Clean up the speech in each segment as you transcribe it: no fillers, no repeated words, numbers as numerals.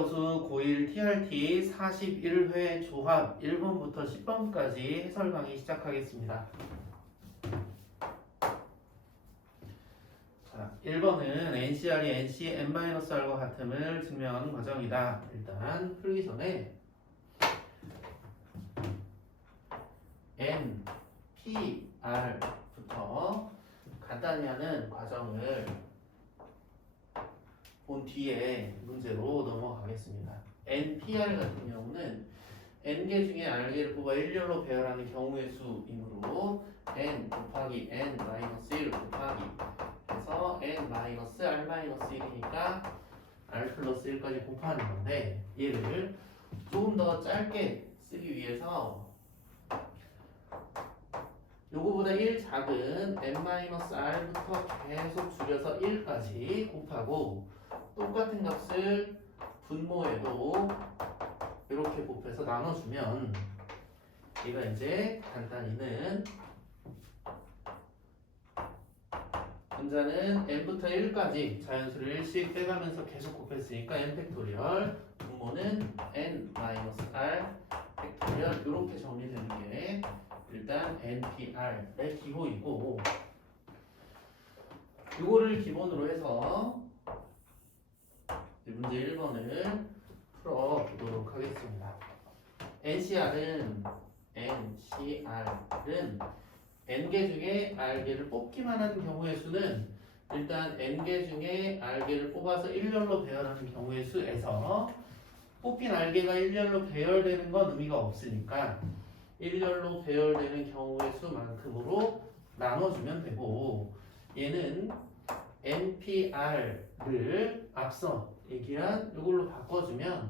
국가우수 고1 TRT 41회 조합 1번부터 10번까지 해설 강의 시작하겠습니다. 자, 1번은 NCR이 NC N-R과 같음을 증명하는 과정이다. 일단 풀기 전에 N, P, R부터 간단히 하는 과정을 본 뒤에 문제로 넘어가겠습니다. NPR 같은 경우는 N개 중에 R개를 뽑아 일렬로 배열하는 경우의 수이므로 N 곱하기 N-1 곱하기 해서 N-R-1이니까 R 플러스 1까지 곱하는 건데, 얘를 조금 더 짧게 쓰기 위해서 요거보다 1 작은 N-R부터 계속 줄여서 1까지 곱하고, 똑같은 값을 분모에도 이렇게 곱해서 나눠주면 얘가 이제 간단히는 분자는 n부터 1까지 자연수를 1씩 빼가면서 계속 곱했으니까 n 팩토리얼, 분모는 n-r 팩토리얼, 이렇게 정리되는 게 일단 NPR의 기호이고, 이거를 기본으로 해서 문제 1번을 풀어보도록 하겠습니다. NCR은 N개 중에 R개를 뽑기만 하는 경우의 수는 일단 N개 중에 R개를 뽑아서 일렬로 배열하는 경우의 수에서 뽑힌 R개가 일렬로 배열되는 건 의미가 없으니까 일렬로 배열되는 경우의 수만큼으로 나눠주면 되고, 얘는 NPR를 앞서 얘기한 이걸로 바꿔주면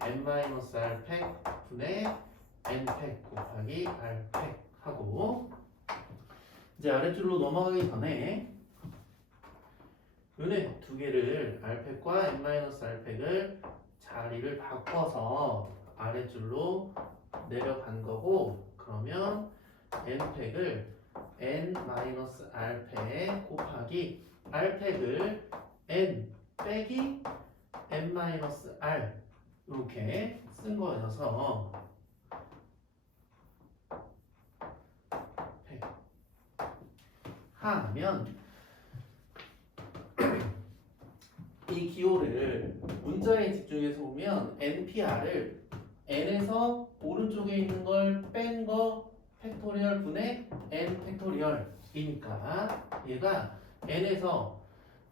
n-r 팩 분의 n 팩 곱하기 r 팩 하고, 이제 아래줄로 넘어가기 전에 요네 두 개를 r 팩과 n-r 팩을 자리를 바꿔서 아래줄로 내려간 거고, 그러면 n 팩을 n-r 팩 곱하기 r 팩을 n 빼기 n-r 이렇게 쓴 거여서 하면 이 기호를 문자에 집중해서 보면 NPR을 n에서 오른쪽에 있는 걸 뺀 거 팩토리얼 분의 n 팩토리얼이니까 얘가 n에서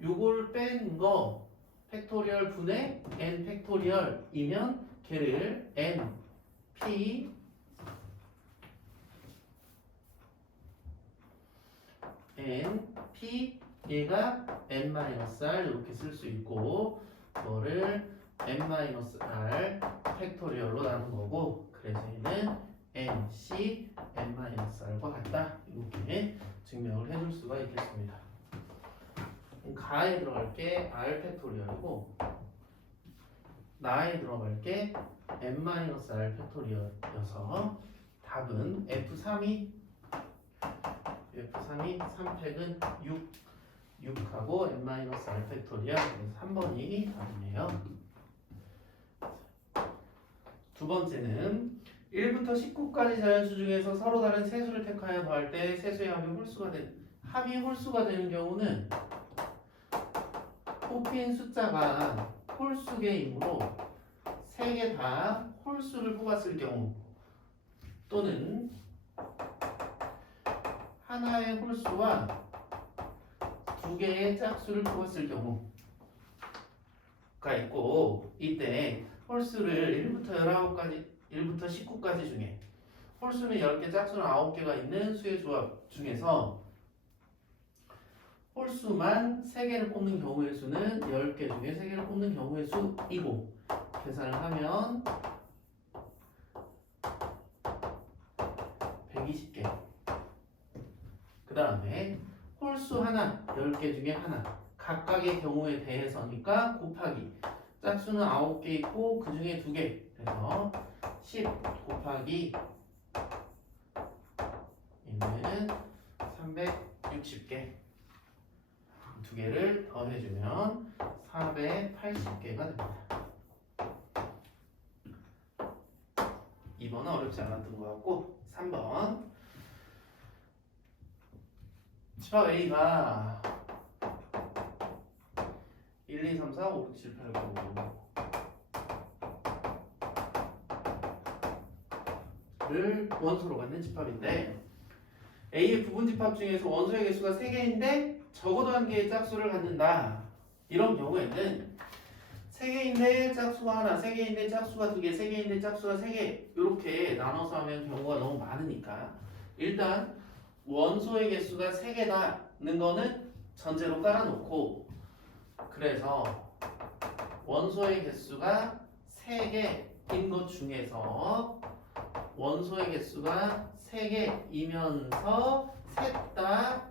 요걸 뺀 거 팩토리얼 분의 n 팩토리얼이면 걔를 n p 얘가 n-r 이렇게 쓸 수 있고, 그거를 n-r 팩토리얼로 나눈 거고, 그래서 얘는 nc n-r과 같다, 이렇게 증명을 해줄 수가 있겠습니다. 가에 들어갈 게 r 팩토리얼이고 나에 들어갈 게 n-r 팩토리얼이어서 답은 F3이 3팩은 6하고 n-r 팩토리얼, 그래서 3번이 답이네요. 두 번째는 1부터 19까지 자연수 중에서 서로 다른 세 수를 택하여 더할 때 세 수의 합이 홀수가 되는 경우는 뽑힌 숫자가 홀수개이므로 세 개 다 홀수를 뽑았을 경우, 또는 하나의 홀수와 두 개의 짝수를 뽑았을 경우가 있고, 이때 홀수를 1부터 19까지 중에 홀수는 10개, 짝수는 9개가 있는 수의 조합 중에서 홀수만 3개를 뽑는 경우의 수는 10개 중에 3개를 뽑는 경우의 수이고, 계산을 하면 120개. 그 다음에 홀수 하나, 10개 중에 하나, 각각의 경우에 대해서니까 곱하기, 짝수는 9개 있고 그 중에 2개, 그래서 10 곱하기 얘는 360개, 두 개를 더해주면 480개가 됩니다. 2번은 어렵지 않았던 것 같고 3번 집합 A가 1, 2, 3, 4, 5, 6, 7, 8, 9를 원소로 갖는 집합인데 A의 부분 집합 중에서 원소의 개수가 3개인데 적어도 한 개의 짝수를 갖는다. 이런 경우에는 3개인데 짝수가 하나, 3개인데 짝수가 2개, 3개인데 짝수가 3개 이렇게 나눠서 하면 경우가 너무 많으니까 일단 원소의 개수가 3개다는 거는 전제로 깔아놓고 그래서 원소의 개수가 3개인 것 중에서 원소의 개수가 3개이면서 셋 다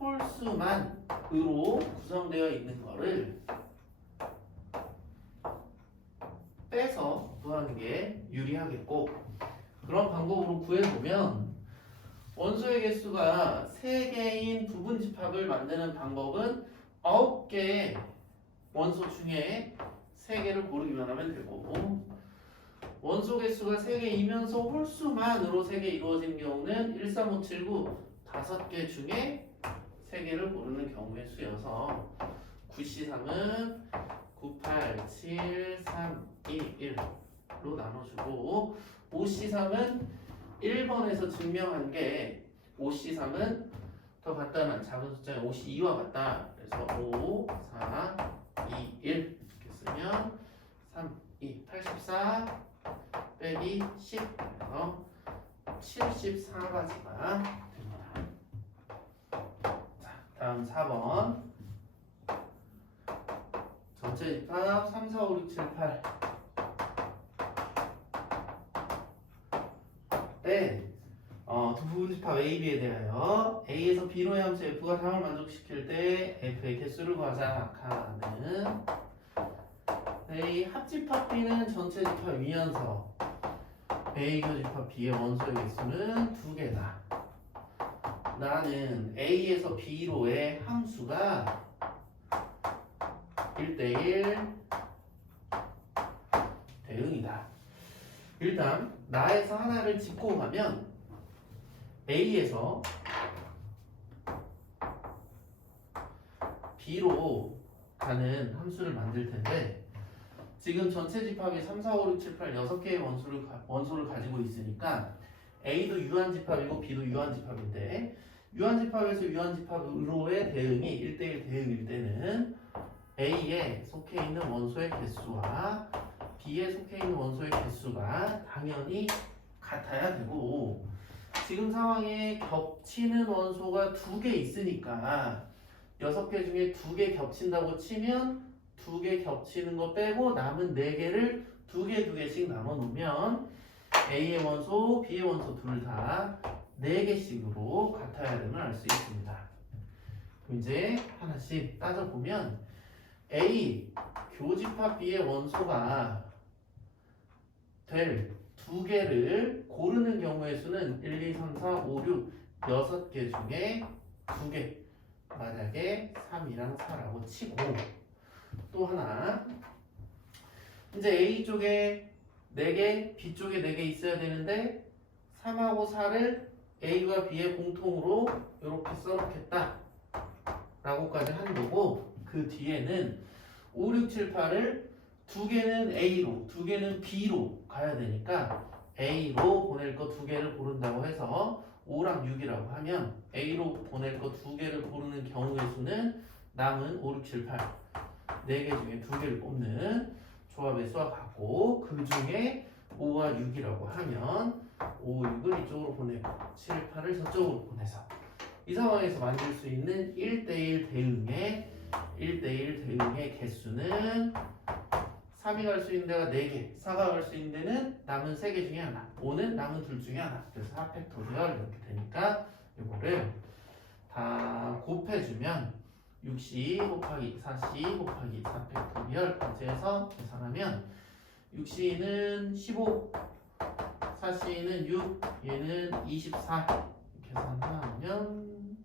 홀수만으로 구성되어 있는 거를 빼서 구하는 게 유리하겠고 그런 방법으로 구해보면 원소의 개수가 3개인 부분 집합을 만드는 방법은 9개의 원소 중에 3개를 고르기만 하면 되고 원소 개수가 3개이면서 홀수만으로 3개 이루어진 경우는 1, 3, 5, 7, 9 5개 중에 3개를 고르는 경우의 수여서 9C3은 9, 8, 7, 3, 2, 1로 나눠주고 5C3은 1번에서 증명한 게 5C3은 더 같다는 작은 숫자의 5C2와 같다. 그래서 5, 4, 2, 1 이렇게 쓰면 3, 2, 84 빼기 10 74가지가 됩니다. 자, 다음 4번 전체 집합 3, 4, 5, 6, 7, 8 때 두 부분 집합 A, B에 대하여 A에서 B로의 함수 F가 3을 만족시킬 때 F의 개수를 구하자 하는 A 합집합 B는 전체 집합이면서 A 교집합 B의 원소의 개수는 2개다. 나는 A에서 B로의 함수가 1대1 대응이다. 일단 나에서 하나를 짚고 가면 A에서 B로 가는 함수를 만들 텐데 지금 전체 집합이 3, 4, 5, 6, 7, 8 6개의 원소를 가지고 있으니까 A도 유한집합이고 B도 유한집합인데 유한집합에서 유한집합으로의 대응이 1대1 대응일 때는 A에 속해 있는 원소의 개수와 B에 속해 있는 원소의 개수가 당연히 같아야 되고 지금 상황에 겹치는 원소가 2개 있으니까 6개 중에 2개 겹친다고 치면 2개 겹치는 거 빼고 남은 4개를 2개씩 나눠 놓으면 A의 원소, B의 원소 둘 다 4개씩으로 같아야 됨을 알 수 있습니다. 그럼 이제 하나씩 따져보면 A 교집합 B의 원소가 될 2개를 고르는 경우의 수는 1, 2, 3, 4, 5, 6 6개 중에 2개 만약에 3이랑 4라고 치고 또 하나 이제 A 쪽에 4개 B 쪽에 4개 있어야 되는데 3하고 4를 A와 B의 공통으로 이렇게 써놓겠다 라고까지 한 거고 그 뒤에는 5, 6, 7, 8을 2개는 A로 2개는 B로 가야 되니까 A로 보낼 거 2개를 고른다고 해서 5랑 6이라고 하면 A로 보낼 거 2개를 고르는 경우의 수는 남은 5, 6, 7, 8 4개 중에 2개를 뽑는 조합의 수와 같고 그 중에 5와 6이라고 하면 5, 6을 이쪽으로 보내고 7, 8을 저쪽으로 보내서 이 상황에서 만들 수 있는 1대1 대응의 개수는 3이 갈 수 있는 데가 4개, 4가 갈 수 있는 데는 남은 3개 중에 하나, 5는 남은 둘 중에 하나. 그래서 4팩토리얼 이렇게 되니까 이거를 다 곱해주면 6C 곱하기 4C 곱하기 4팩토리얼 이렇게 해서 계산하면 6C는 15, 4C는 6, 얘는 24 계산하면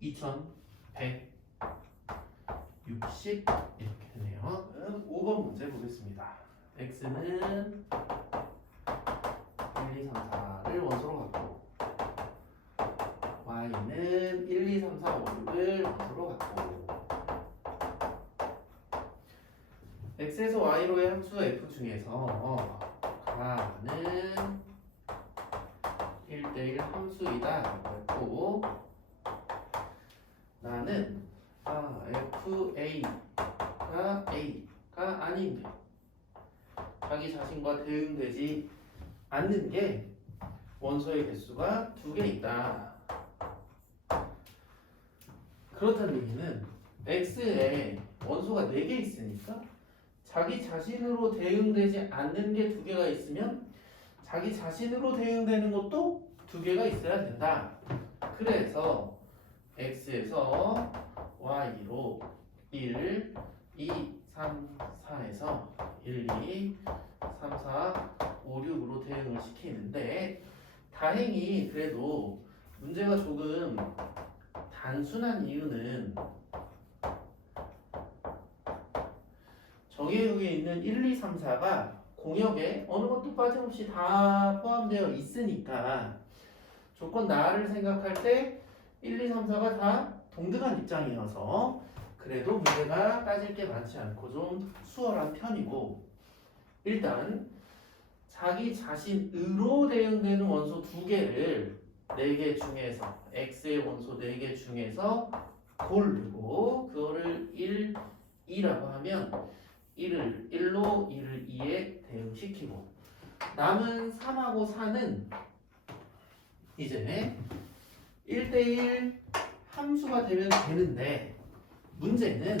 2160 이렇게 되네요. 5번 문제 보겠습니다. X는 1, 2, 3, 4를 원소로 갖고 y는 1, 2, 3, 4, 5, 6을 원소로 갖고 x에서 y로의 함수 f 중에서 가는 1대1 함수이다 라고 했고 나는 fa가 a가 아닌 게 자기 자신과 대응되지 않는 게 원소의 개수가 2개 있다. 그렇다는 얘기는 x에 원소가 4개 있으니까 자기 자신으로 대응되지 않는 게 2개가 있으면 자기 자신으로 대응되는 것도 2개가 있어야 된다. 그래서 x에서 y로 1, 2, 3, 4에서 1, 2, 3, 4, 5, 6으로 대응을 시키는데 다행히 그래도 문제가 조금 단순한 이유는 정의역에 있는 1, 2, 3, 4가 공역에 어느 것도 빠짐없이 다 포함되어 있으니까 조건 나를 생각할 때 1, 2, 3, 4가 다 동등한 입장이어서 그래도 문제가 따질 게 많지 않고 좀 수월한 편이고 일단 자기 자신으로 대응되는 원소 2개를 4개 중에서 x의 원소 4개 중에서 고르고 그거를 1, 2라고 하면 1을 1로 2를 2에 대응시키고 남은 3하고 4는 이제 1대1 함수가 되면 되는데 문제는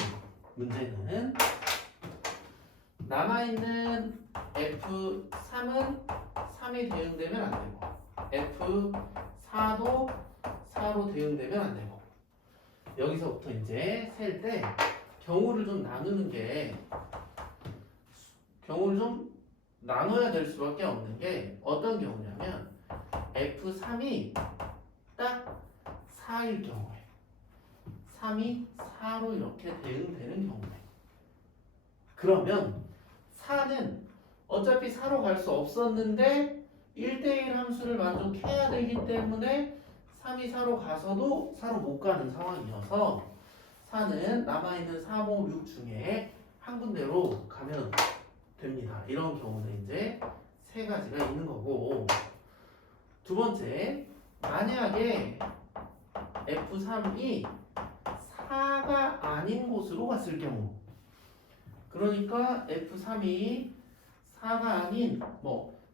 남아있는 F3은 3이 대응되면 안 되고 F4도 4로 대응되면 안 되고 여기서부터 이제 셀 때 경우를 좀 나눠야 될 수밖에 없는 게 어떤 경우냐면 F3이 딱 4일 경우에 3이 4로 이렇게 대응되는 경우에 그러면 4는 어차피 4로 갈 수 없었는데 1대1 함수를 만족해야 되기 때문에 3이 4로 가서도 4로 못 가는 상황이어서 4는 남아있는 3, 5, 6 중에 한 군데로 가면 됩니다. 이런 경우는 이제 3가지가 있는 거고 두 번째 만약에 F3이 4가 아닌 곳으로 갔을 경우 그러니까 F3이 4가 아닌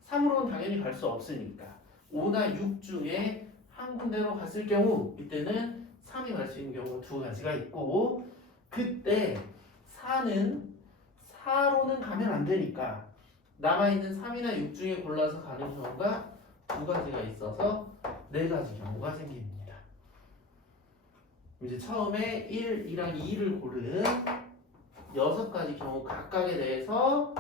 3으로는 당연히 갈 수 없으니까 5나 6 중에 한 군데로 갔을 경우 이때는 3이 갈 수 있는 경우가 2가지가 있고 그때 4는 4로는 가면 안 되니까 남아있는 3이나 6 중에 골라서 가는 경우가 2가지가 있어서 4가지 경우가 생깁니다. 이제 처음에 1, 2랑 2를 고른 6가지 경우 각각에 대해서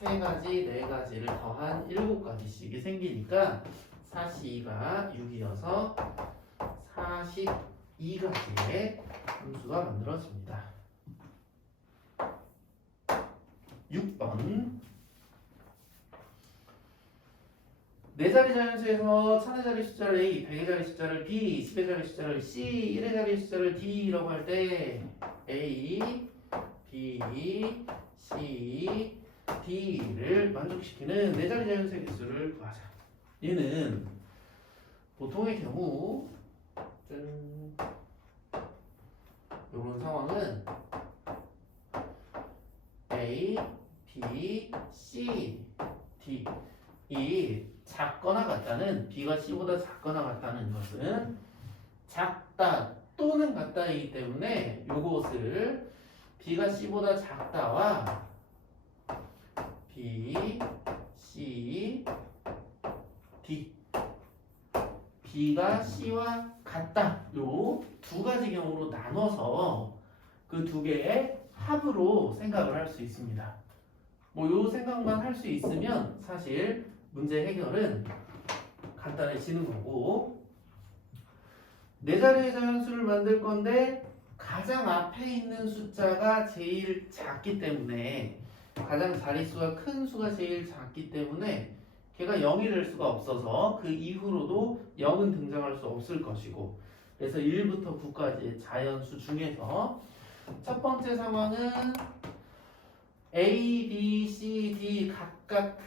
3가지, 4가지를 더한 7가지씩이 생기니까 4C2가 6이어서 42가지의 함수가 만들어집니다. 6번 4자리 자연수에서 1000의 자리 숫자를 A, 100의 자리 숫자를 B, 10의 자리 숫자를 C, 1의 자리 숫자를 D라고 할 때 A, B, C, D를 만족시키는 4자리 자연수의 개수를 구하자. 얘는 보통의 경우 이런 상황은 A, B, C, D 이 작거나 같다는 B가 C보다 작거나 같다는 것은 작다 또는 같다이기 때문에 요것을 B가 C보다 작다와 B, C, D B가 C와 같다 요 2가지 경우로 나눠서 그 2개의 합으로 생각을 할 수 있습니다. 요 생각만 할 수 있으면 사실 문제 해결은 간단해지는 거고 4자리의 자연수를 만들 건데 가장 앞에 있는 숫자가 제일 작기 때문에 가장 자릿수가 큰 수가 제일 작기 때문에 걔가 0이 될 수가 없어서 그 이후로도 0은 등장할 수 없을 것이고, 그래서 1부터 9까지의 자연수 중에서 첫 번째 상황은 A, B, C, D 각각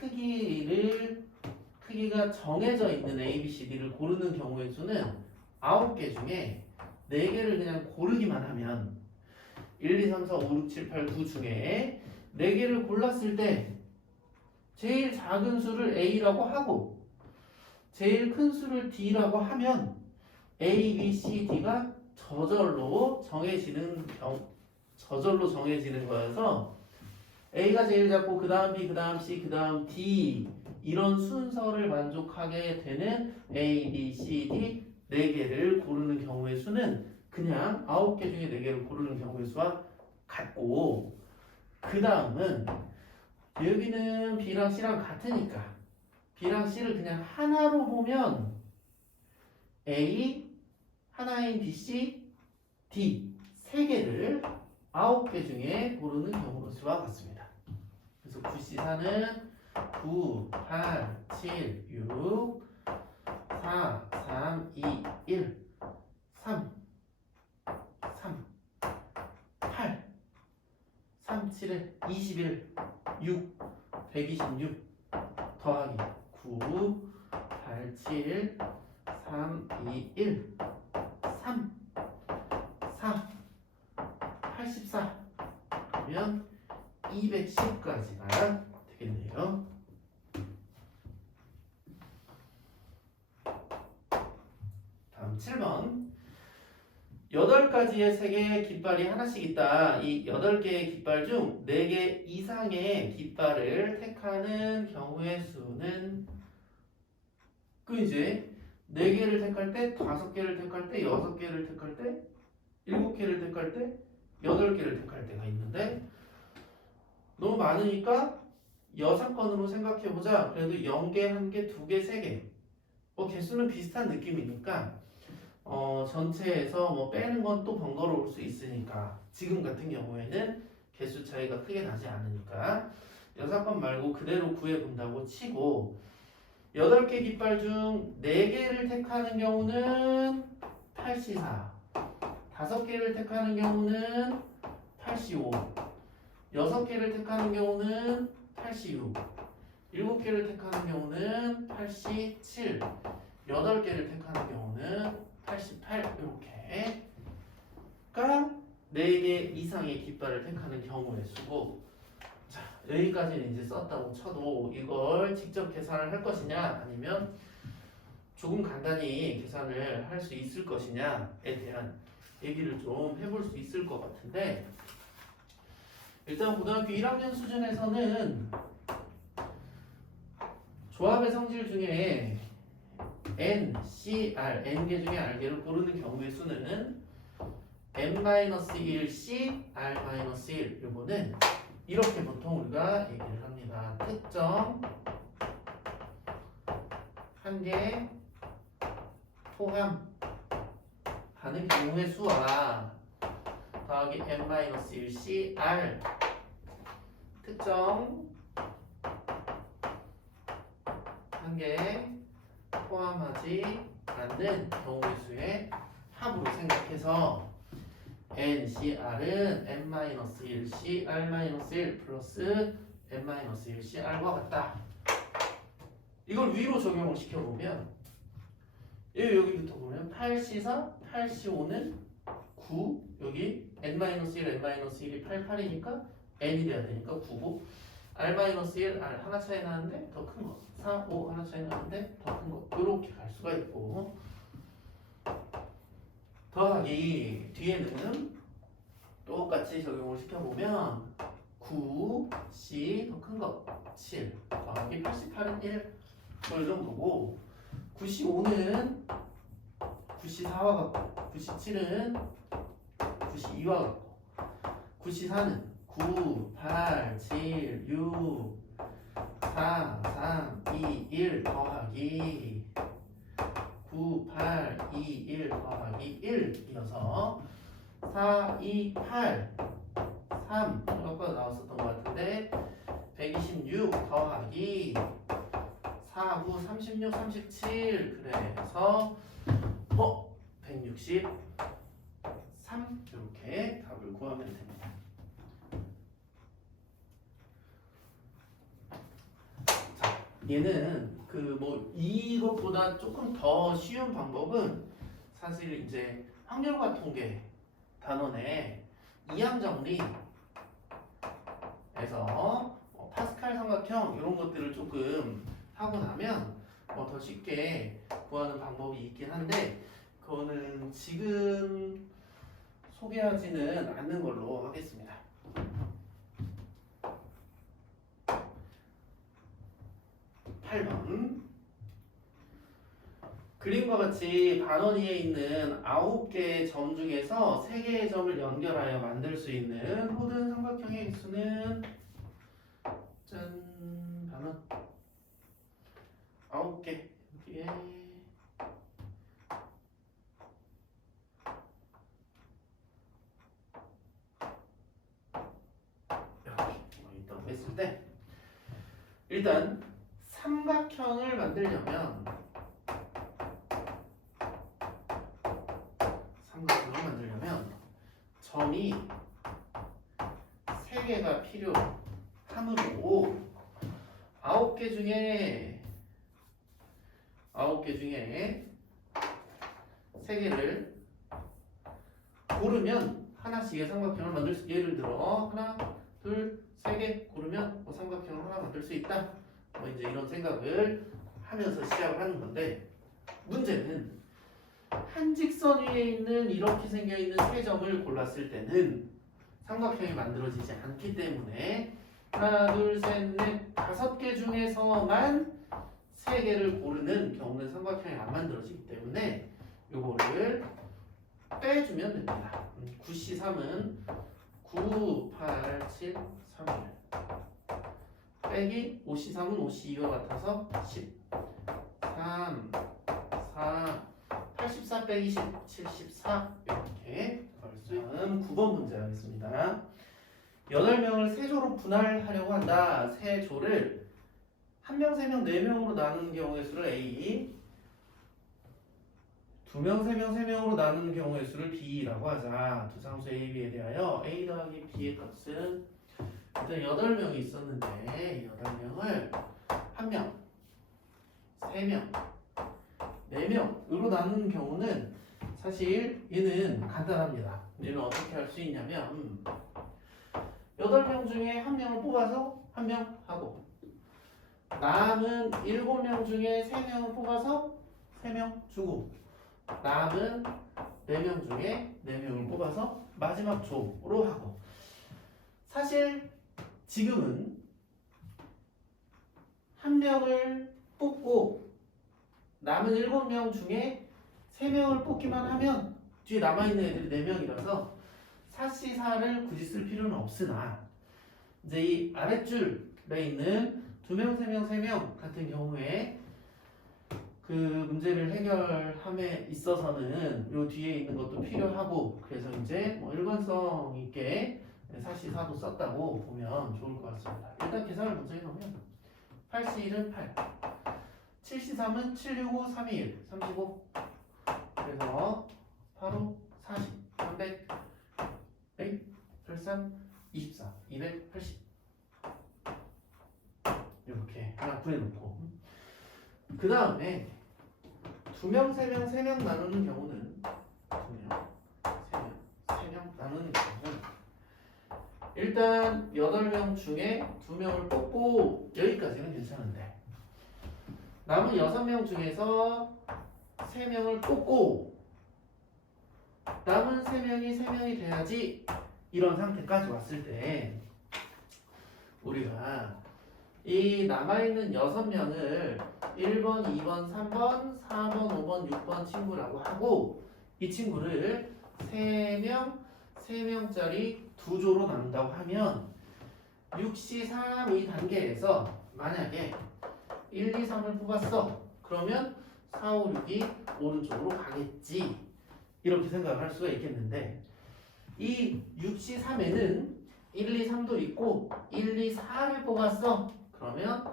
크기가 정해져 있는 A, B, C, D를 고르는 경우의 수는 9개 중에 4개를 그냥 고르기만 하면 1, 2, 3, 4, 5, 6, 7, 8, 9 중에 4개를 골랐을 때 제일 작은 수를 A라고 하고 제일 큰 수를 D라고 하면 A, B, C, D가 저절로 정해지는 거여서 A가 제일 작고 그 다음 B, 그 다음 C, 그 다음 D 이런 순서를 만족하게 되는 A, B, C, D 4개를 고르는 경우의 수는 그냥 9개 중에 4개를 고르는 경우의 수와 같고, 그 다음은 여기는 B랑 C랑 같으니까 B랑 C를 그냥 하나로 보면 A, 하나인 B, C, D 3개를 9개 중에 고르는 경우 수와 같습니다. 그래서 9C4는 9, 8, 7, 6, 4, 3, 2, 1, 3, 8, 3, 7에 21, 6, 126 더하기 9, 8, 7, 3, 2, 1, 3, 4, 84 그러면 210까지가 되겠네요. 다음 7번 8가지의 세개의 깃발이 하나씩 있다. 이 8개의 깃발 중 4개 이상의 깃발을 택하는 경우의 수는 이제 4개를 택할 때, 5개를 택할 때, 6개를 택할 때, 7개를 택할 때, 8개를 택할 때가 있는데 너무 많으니까 여사건으로 생각해보자. 그래도 0개, 1개, 2개, 3개 개수는 비슷한 느낌이니까 전체에서 빼는 건 또 번거로울 수 있으니까 지금 같은 경우에는 개수 차이가 크게 나지 않으니까 여사건 말고 그대로 구해본다고 치고 8개 깃발 중 4개를 택하는 경우는 8C4 5개를 택하는 경우는 8C5 6개를 택하는 경우는 8C6 7개를 택하는 경우는 8C7 8개를 택하는 경우는 88 이렇게가 4개 이상의 깃발을 택하는 경우의 수고, 자 여기까지는 이제 썼다고 쳐도 이걸 직접 계산을 할 것이냐 아니면 조금 간단히 계산을 할 수 있을 것이냐에 대한 얘기를 좀 해볼 수 있을 것 같은데, 일단 고등학교 1학년 수준에서는 조합의 성질 중에 N, C, R, N개 중에 R개를 고르는 경우의 수는 N-1, C, R-1 이거는 이렇게 보통 우리가 얘기를 합니다. 특정 한 개 포함하는 경우의 수와 더하기 N-1, C, R 특정 한 개 포함하지 않는 경우의 수의 합으로 생각해서 N, C, R은 N-1, C, R-1 플러스 N-1, C, R과 같다. 이걸 위로 적용을 시켜보면 여기부터 보면 8C4, 8C5는 9 여기 N-1, N-1이 88이니까 N이 돼야 되니까 9고 R-1, R 하나 차이 나는데 더 큰 거 4, 5 하나 차이 나는데 더 큰 거 이렇게 갈 수가 있고, 더하기 뒤에는 똑같이 적용을 시켜보면 9, C 더 큰 거 7 더하기 88은 1 이 정도고, 95는 94와 같고 97은 92와 같고 94는 9, 8, 7, 6, 4, 3, 2, 1 더하기 9, 8, 2, 1 더하기 1이어서 4, 2, 8, 3 이것보다 나왔었던 것 같은데 126 더하기 4구 36, 37 그래서 163 이렇게 답을 구하면 됩니다. 자, 얘는 그 뭐 이것보다 조금 더 쉬운 방법은 사실 이제 확률과 통계 단원의 이항 정리에서 파스칼 삼각형 이런 것들을 조금 하고 나면 더 쉽게 구하는 방법이 있긴 한데 그거는 지금 소개하지는 않는 걸로 하겠습니다. 8번 그림과 같이 반원 위에 있는 9개의 점 중에서 3개의 점을 연결하여 만들 수 있는 모든 삼각형의 개수는 짠 반원 9개 여기에 이렇게 있다고 했을 때 일단 삼각형을 만들려면 점이 3개가 필요하므로 9개 중에 3개를 고르면 하나씩의 삼각형을 만들 수 예를 들어 하나, 둘, 3개 고르면 삼각형을 하나 만들 수 있다. 이제 이런 생각을 하면서 시작을 하는 건데 문제는 한 직선 위에 있는 이렇게 생겨있는 3점을 골랐을 때는 삼각형이 만들어지지 않기 때문에 하나, 둘, 셋, 넷, 5개 중에서만 3개를 고르는 경우는 삼각형이 안 만들어지기 때문에 요거를 빼주면 됩니다. 9C3은 9, 8, 7, 3, 1 빼기 5C3은 5C2와 같아서 10 3, 4 84 빼기 10, 74 이렇게 다음 9번 문제 하겠습니다. 8명을 3조로 분할하려고 한다. 3조를 1명, 3명, 4명으로 나누는 경우의 수를 A 2명, 3명, 3명으로 나누는 경우의 수를 B라고 하자. 두 상수 A, B에 대하여 A 더하기 B의 값은 일단 8명이 있었는데 8명을 1명, 3명 4명으로 나누는 경우는 사실 얘는 간단합니다. 얘는 어떻게 할 수 있냐면 8명 중에 1명을 뽑아서 1명 하고 남은 7명 중에 3명을 뽑아서 3명 주고 남은 4명 중에 4명을 뽑아서 마지막 조로 하고 사실 지금은 1명을 뽑고 남은 7명 중에 3명을 뽑기만 하면 뒤에 남아있는 애들이 4명이라서 4C4를 굳이 쓸 필요는 없으나 이제 이 아랫줄에 있는 2명, 3명, 3명 같은 경우에 그 문제를 해결함에 있어서는 요 뒤에 있는 것도 필요하고 그래서 이제 일관성 있게 4C4도 썼다고 보면 좋을 것 같습니다. 일단 계산을 먼저 해놓으면 8C1은 8 7C3은 765, 321, 35 그래서 바로 40, 300, 100, 83, 24, 280 이렇게 하나 구해놓고 그 다음에 2명, 3명, 3명 나누는 경우는 2명, 3명, 3명 나누는 경우는 일단 8명 중에 2명을 뽑고 여기까지는 괜찮은데 남은 6명 중에서 3명을 뽑고 남은 3명이 3명이 돼야지 이런 상태까지 왔을 때 우리가 이 남아있는 6명을 1번, 2번, 3번, 4번, 5번, 6번 친구라고 하고 이 친구를 3명, 3명짜리 2조로 나눈다고 하면 6C3 이 단계에서 만약에 1, 2, 3을 뽑았어. 그러면 4, 5, 6이 오른쪽으로 가겠지. 이렇게 생각을 할 수가 있겠는데 이 6C3에는 1, 2, 3도 있고 1, 2, 4를 뽑았어. 그러면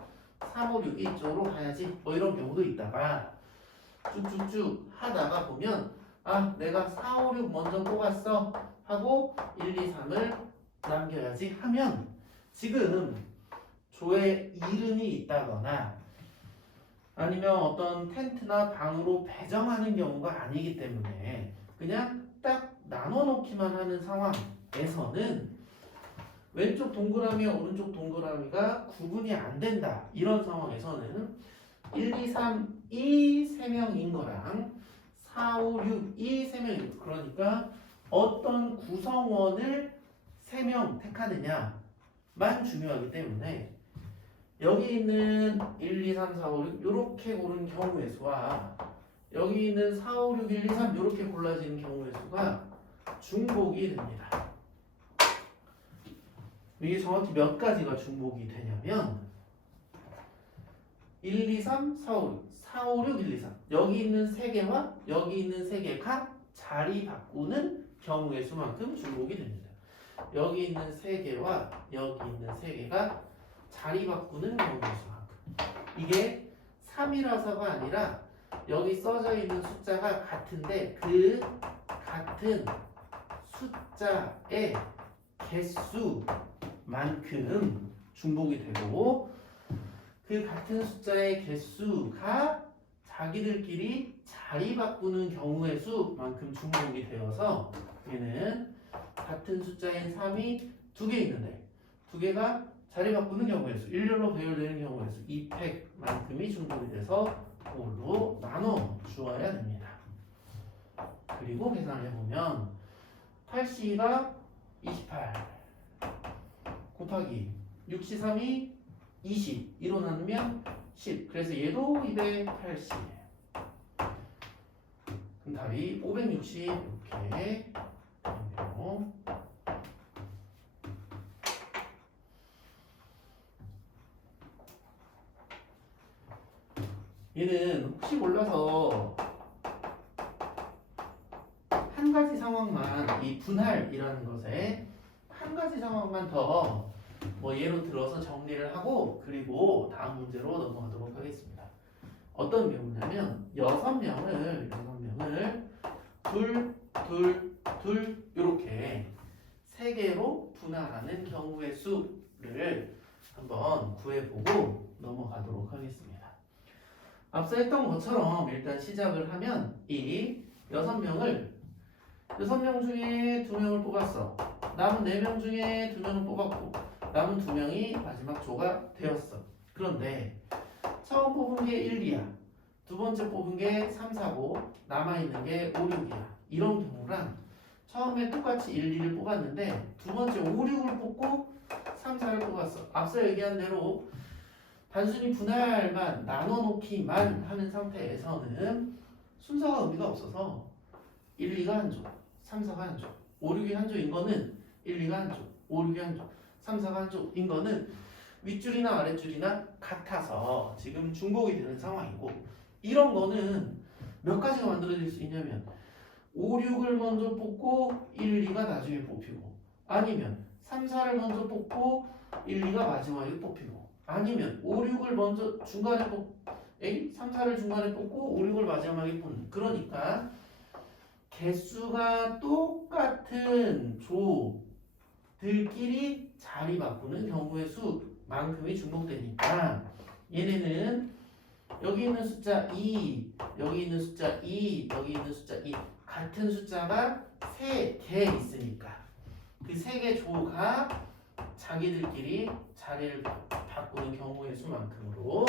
3, 5, 6이 이쪽으로 가야지 뭐 이런 경우도 있다가 쭉쭉쭉 하다가 보면 아 내가 4, 5, 6 먼저 뽑았어 하고 1, 2, 3을 남겨야지 하면 지금 조에 이름이 있다거나 아니면 어떤 텐트나 방으로 배정하는 경우가 아니기 때문에 그냥 딱 나눠 놓기만 하는 상황에서는 왼쪽 동그라미와 오른쪽 동그라미가 구분이 안 된다. 이런 상황에서는 1, 2, 3, 이 3명인 거랑 4, 5, 6, 이 3명인 거. 그러니까 어떤 구성원을 3명 택하느냐만 중요하기 때문에 여기 있는 1, 2, 3, 4, 5, 6 이렇게 고른 경우의 수와 여기 있는 4, 5, 6, 1, 2, 3 이렇게 골라지는 경우의 수가 중복이 됩니다. 이게 정확히 몇 가지가 중복이 되냐면 1, 2, 3, 4, 5, 6, 4, 5, 6, 1, 2, 3 여기 있는 3개와 여기 있는 3개가 자리 바꾸는 경우의 수만큼 중복이 됩니다. 여기 있는 3개와 여기 있는 3개가 자리 바꾸는 경우의 수만큼 이게 3이라서가 아니라 여기 써져 있는 숫자가 같은데 그 같은 숫자의 개수만큼 중복이 되고 그 같은 숫자의 개수가 자기들끼리 자리 바꾸는 경우의 수만큼 중복이 되어서 얘는 같은 숫자인 3이 2개 있는데 2개가 자리 바꾸는 경우의 수, 일렬로 배열되는 경우의 수 2팩만큼이 중복이 돼서 그걸로 나눠 주어야 됩니다. 그리고 계산을 해보면 8C가 28 곱하기 6C3이 20 2로 나누면 10 그래서 얘도 280 그럼 답이 560 이렇게 되네요. 얘는 혹시 몰라서 한 가지 상황만 이 분할이라는 것에 한 가지 상황만 더 뭐 예로 들어서 정리를 하고 그리고 다음 문제로 넘어가도록 하겠습니다. 어떤 경우냐면 6명을 둘 이렇게 3개로 분할하는 경우의 수를 한번 구해보고 넘어가도록 하겠습니다. 앞서 했던 것처럼 일단 시작을 하면 이 6명 중에 2명을 뽑았어. 남은 4명 중에 2명을 뽑았고 남은 2명이 마지막 조가 되었어. 그런데 처음 뽑은 게 1, 2야. 두 번째 뽑은 게 3, 4고 남아있는 게 5, 6이야. 이런 경우랑 처음에 똑같이 1, 2를 뽑았는데 두 번째 5, 6을 뽑고 3, 4를 뽑았어. 앞서 얘기한 대로 단순히 분할만 나눠놓기만 하는 상태에서는 순서가 의미가 없어서 1, 2가 한 조, 3, 4가 한 조, 5, 6이 한 조인 거는 1, 2가 한 조, 5, 6이 한 조, 3, 4가 한 조인 거는 윗줄이나 아랫줄이나 같아서 지금 중복이 되는 상황이고 이런 거는 몇 가지가 만들어질 수 있냐면 5, 6을 먼저 뽑고 1, 2가 나중에 뽑히고 아니면 3, 4를 먼저 뽑고 1, 2가 마지막에 뽑히고 아니면 5, 6을 먼저 중간에 3, 4를 중간에 뽑고 5, 6을 마지막에 뽑는 그러니까 개수가 똑같은 조들끼리 자리 바꾸는 경우의 수만큼이 중복되니까 얘네는 여기 있는 숫자 2, 여기 있는 숫자 2, 여기 있는 숫자 2 같은 숫자가 3개 있으니까 그 3개 조가 자기들끼리 자리를 바꾸는 경우의 수만큼으로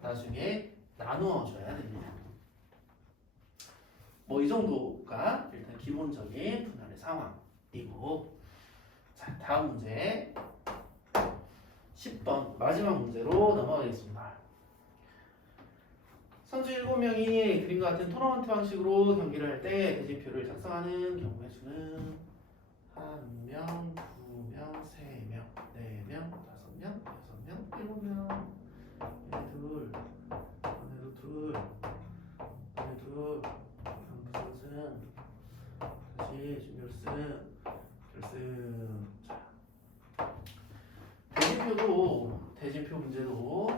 나중에 나누어 줘야 됩니다. 뭐 이 정도가 일단 기본적인 분할의 상황이고 자 다음 문제 10번 마지막 문제로 넘어가겠습니다. 선수 7명이 그림과 같은 토너먼트 방식으로 경기를 할 때 대진표를 작성하는 경우의 수는 1명, 2명, 3명, 4명, 5명, 6명, 7명 얘네 둘, 얘네도 둘, 얘네 둘 무승승 다시 준결승 결승 자 대진표 문제도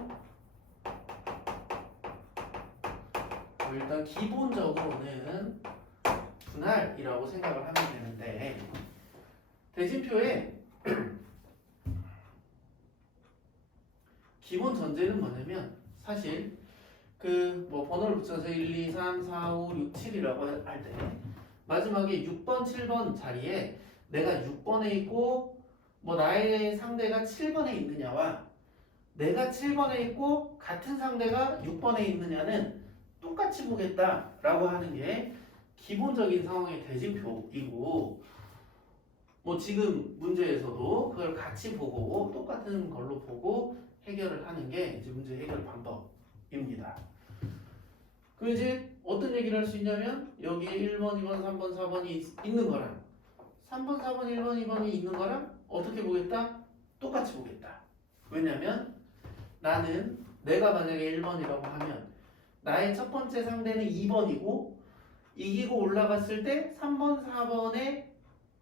일단 기본적으로는 분할이라고 생각을 하면 되는데 대진표에 기본 전제는 뭐냐면 사실 그 뭐 번호를 붙여서 1, 2, 3, 4, 5, 6, 7이라고 할 때 마지막에 6번, 7번 자리에 내가 6번에 있고 뭐 나의 상대가 7번에 있느냐와 내가 7번에 있고 같은 상대가 6번에 있느냐는 똑같이 보겠다라고 하는 게 기본적인 상황의 대진표이고 뭐 지금 문제에서도 그걸 같이 보고 똑같은 걸로 보고 해결을 하는 게 이제 문제 해결 방법입니다. 그 이제 어떤 얘기를 할 수 있냐면 여기에 1번, 2번, 3번, 4번이 있는 거랑 3번, 4번, 1번, 2번이 있는 거랑 어떻게 보겠다? 똑같이 보겠다. 왜냐면 나는 내가 만약에 1번이라고 하면 나의 첫 번째 상대는 2번이고 이기고 올라갔을 때 3번, 4번의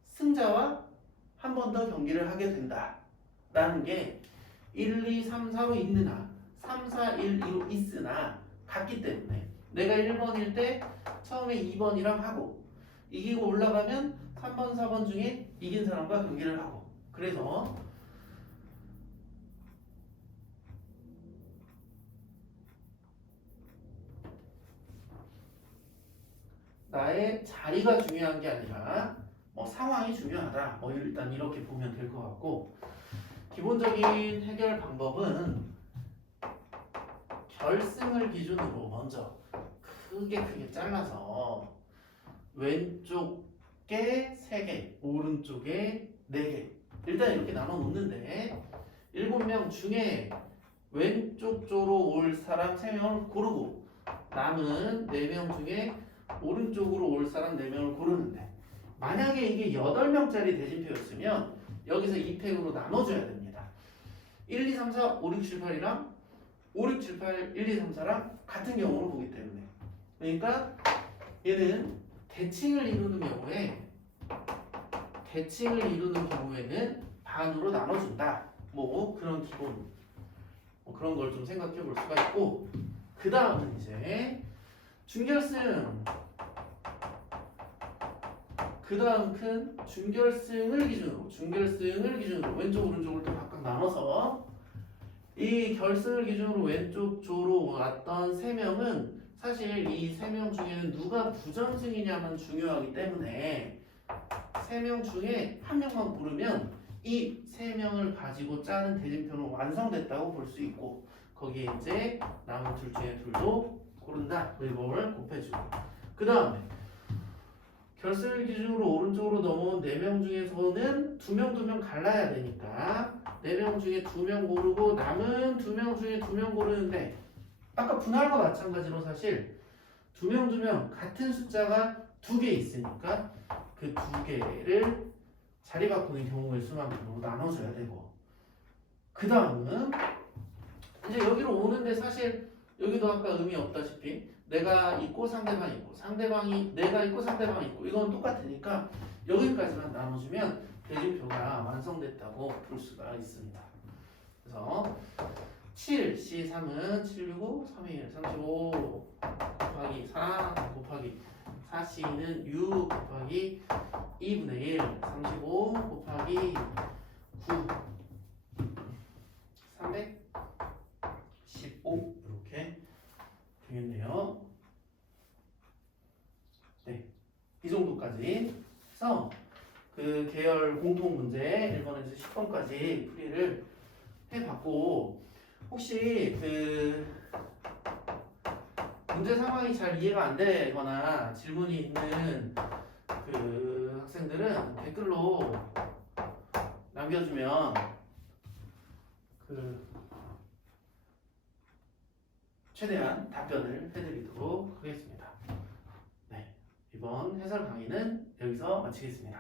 승자와 한 번 더 경기를 하게 된다. 라는 게 1, 2, 3, 4로 있느나 3, 4, 1, 2로 있으나 같기 때문에 내가 1번일 때 처음에 2번이랑 하고 이기고 올라가면 3번, 4번 중에 이긴 사람과 경기를 하고 그래서 나의 자리가 중요한 게 아니라 뭐 상황이 중요하다. 뭐 일단 이렇게 보면 될 것 같고 기본적인 해결 방법은 결승을 기준으로 먼저 크게 잘라서 왼쪽에 3개, 오른쪽에 4개 일단 이렇게 나눠 놓는데 7명 중에 왼쪽 쪽으로 올 사람 3명을 고르고 남은 4명 중에 오른쪽으로 올 사람 4명을 고르는데 만약에 이게 8명짜리 대진표였으면 여기서 2팩으로 나눠줘야 됩니다. 1, 2, 3, 4, 5, 6, 7, 8이랑 5, 6, 7, 8, 1, 2, 3, 4랑 같은 경우로 보기 때문에 그러니까 얘는 대칭을 이루는 경우에는 반으로 나눠준다. 뭐 그런 기본 뭐 그런 걸 좀 생각해 볼 수가 있고 그 다음은 이제 준결승 그 다음 큰 준결승을 기준으로 왼쪽 오른쪽을 또 각각 나눠서 이 결승을 기준으로 왼쪽 조로 왔던 3명은 사실 이 3명 중에는 누가 부전승이냐만 중요하기 때문에 3명 중에 한 명만 고르면 이 3명을 가지고 짜는 대진표는 완성됐다고 볼 수 있고 거기에 이제 남은 둘 중에 둘도 고른다. 이걸 곱해주고 그 다음에 결승을 기준으로 오른쪽으로 넘어온 4명 중에서는 2명 갈라야 되니까 4명 중에 2명 고르고 남은 2명 중에 2명 고르는데 아까 분할과 마찬가지로 사실 2명 같은 숫자가 2개 있으니까 그 2개를 자리 바꾸는 경우의 수만큼으로 나눠줘야 되고 그 다음은 이제 여기로 오는데 사실 여기도 아까 의미 없다시피 내가 있고 상대방이 있고 상대방이 내가 있고 상대방이 있고 이건 똑같으니까 여기까지만 나눠주면 대진표가 완성됐다고 볼 수가 있습니다. 그래서 7, C3은 7, 6, 5, 3, 1, 35 곱하기 4 곱하기 4C는 6 곱하기 2분의 1 35 곱하기 9 315 이렇게 되겠네요. 네, 이 정도까지 해서 그 계열 공통 문제 1번에서 10번까지 풀이를 해봤고 혹시 그 문제 상황이 잘 이해가 안 되거나 질문이 있는 그 학생들은 댓글로 남겨주면 그 최대한 답변을 해드리도록 하겠습니다. 네, 이번 해설 강의는 여기서 마치겠습니다.